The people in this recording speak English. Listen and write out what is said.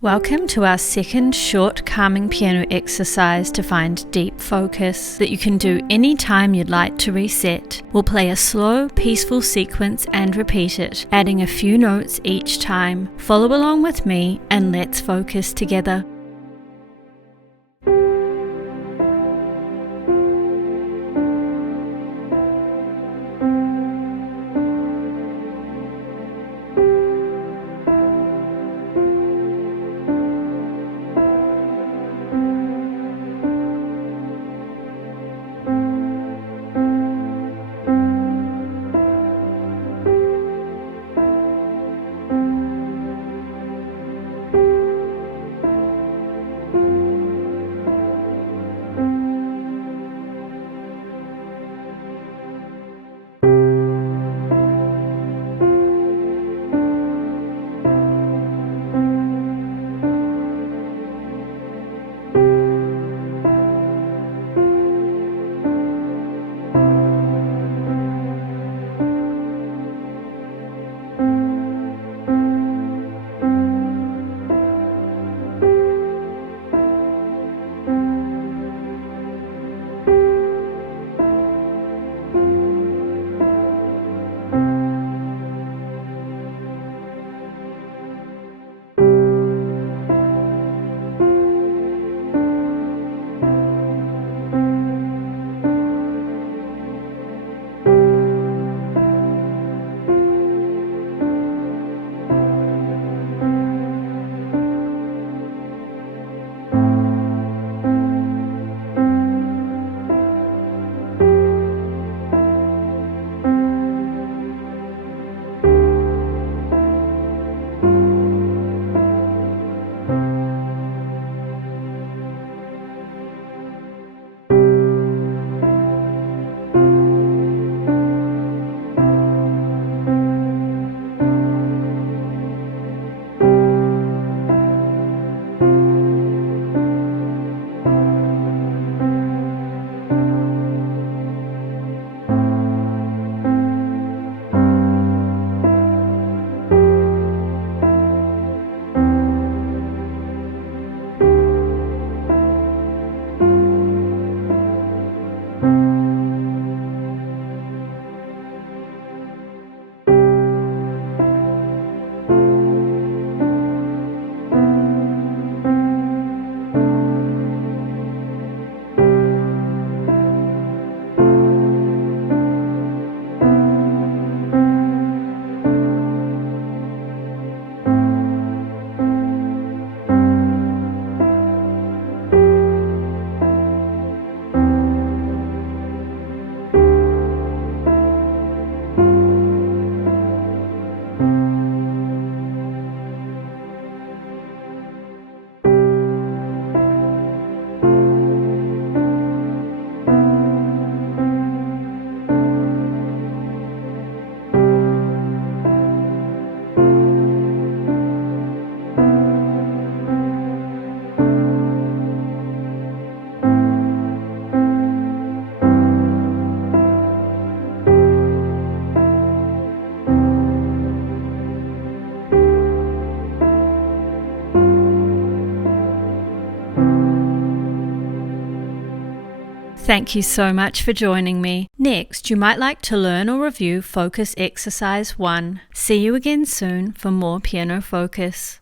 Welcome to our second short calming piano exercise to find deep focus that you can do any time you'd like to reset. We'll play a slow, peaceful sequence and repeat it, adding a few notes each time. Follow along with me and let's focus together. Thank you so much for joining me. Next, you might like to learn or review Focus Exercise 1. See you again soon for more piano focus.